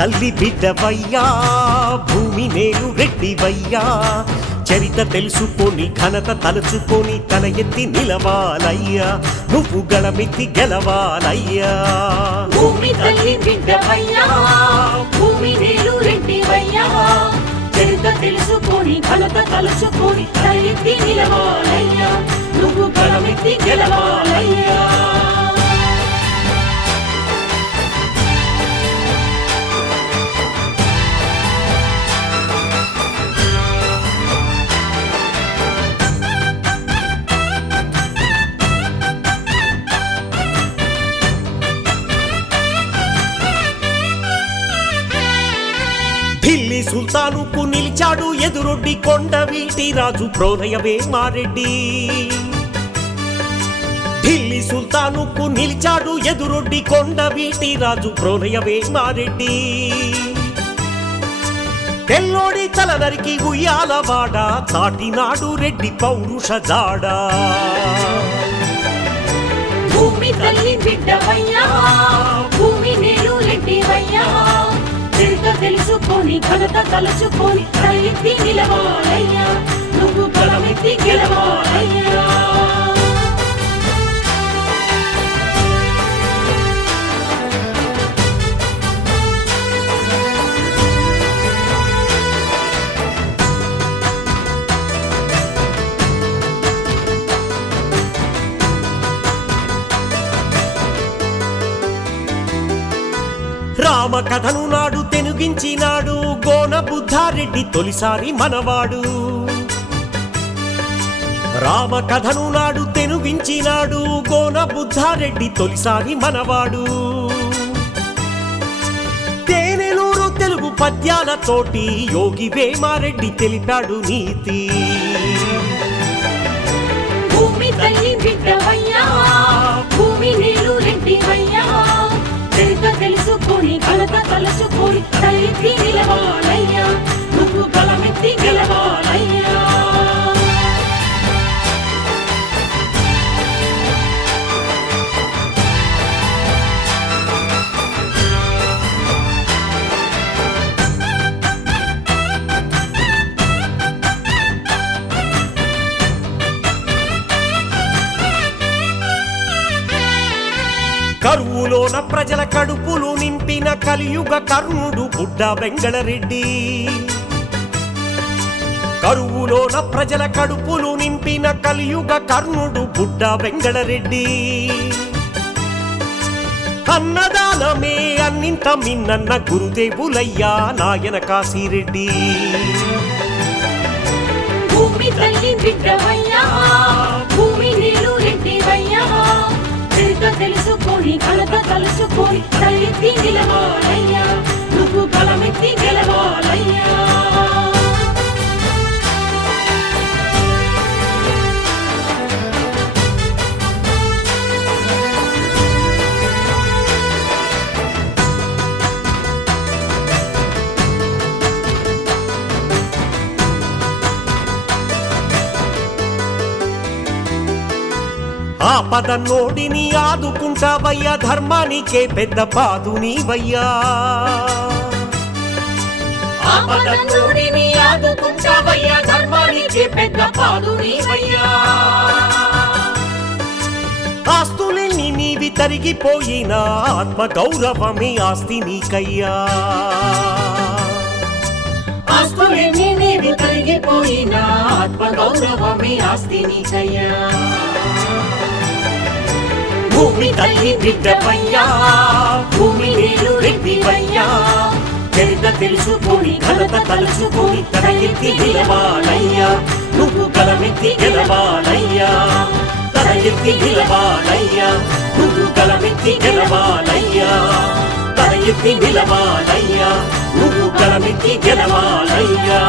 తల్లి బిడ్డవయ్యా భూమి నేలు రెడ్డివయ్యా చరిత తెలుసుకొని ఘనత తలుచుకొని తల ఎత్తి నిలవాలయ్యా నువ్వు గళమెత్తి గెలవాలయ్యా భూమి తల్లి బిడ్డవయ్యా భూమి నేలు రెడ్డివయ్యా చరిత తెలుసుకొని ఘనత తలుచుకొని తల ఎత్తి నిలవాలయ్యా నువ్వు గళమెత్తి గెలవాలయ్యా ఢిల్లీ సుల్తానుకు నిలిచాడు ఎదురొడ్డి కొండవీటి రాజు ప్రోలయవేమారెడ్డి ఢిల్లీ సుల్తానుకు నిలిచాడు ఎదురొడ్డి కొండవీటి రాజు ప్రోలయవేమారెడ్డి తెల్లోడి తల నరికి ఉయ్యాలవాడ చాటినాడు రెడ్డి పౌరుష జాడ భూమి తల్లి బిడ్డవయ్యా భూమి నేలు రెడ్డివయ్యా చరిత తెలుసుకొని ఘనత తలుచుకొని తల ఎత్తి నిలవాలయ్యా నువ్వు గళమెత్తి గెలవాలయ్యా రామ కథను నాడు తెనుగించినాడు గోన బుద్ధారెడ్డి తొలిసారి మనవాడు రామ కథను నాడు తెనుగించినాడు గోన బుద్ధారెడ్డి తొలిసారి మనవాడు తేనెలూరు తెలుగు పద్యాలతోటి యోగి వేమారెడ్డి తెలిపాడు నీతి భూమి తల్లి బిడ్డవయ్యా భూమి నేలు రెడ్డివయ్యా చరిత తెలుసుకొని ఘనత తలుచుకొని తల ఎత్తి నిలవాలయ్యా నువ్వు గళమెత్తి గెలవాలయ్యా కరువులోన ప్రజల కడుపులు నింపిన కలియుగ కర్ణుడు బుడ్డ వెంగళరెడ్డి కరువులోన ప్రజల కడుపులు నింపిన కలియుగ కర్ణుడు బుడ్డ వెంగళరెడ్డి అన్నదానమే అన్నింట మిన్నన్న గురుదేవులయ్యా నాయన కాశీరెడ్డి భూమి తల్లి బిడ్డవయ్యా భూమి నేలు రెడ్డివయ్యా చరిత తెలుసుకొని ఘనత తలుచుకొని తల ఎత్తి నిలవాలయ్యా నువ్వు గళమెత్తి గెలవాలయ్యా ఆపద నోడిని ఆదుకుంటావయ్యా ధర్మానికే పెద్ద పాదు నీవయ్యా ఆపద నోడిని ఆదుకుంటావయ్యా ధర్మానికే పెద్ద పాదు నీవయ్యా ఆస్తులెన్ని నీవి తరిగిపోయినా ఆత్మ గౌరవమే ఆస్తి నీకయ్యా ఆస్తులెన్ని నీవి తరిగిపోయినా ఆత్మ గౌరవమే ఆస్తి నీకయ్యా భూమి తల్లి బిడ్డవయ్యా భూమి నేలు రెడ్డివయ్యా చరిత తెలుసుకొని ఘనత తలుచుకొని తల ఎత్తి నిలవాలయ్యా నువ్వు గళమెత్తి గెలవాలయ్యా తల ఎత్తి నిలవాలయ్యా నువ్వు గళమెత్తి గెలవాలయ్యా తల ఎత్తి నిలవాలయ్యా నువ్వు గళమెత్తి గెలవాలయ్యా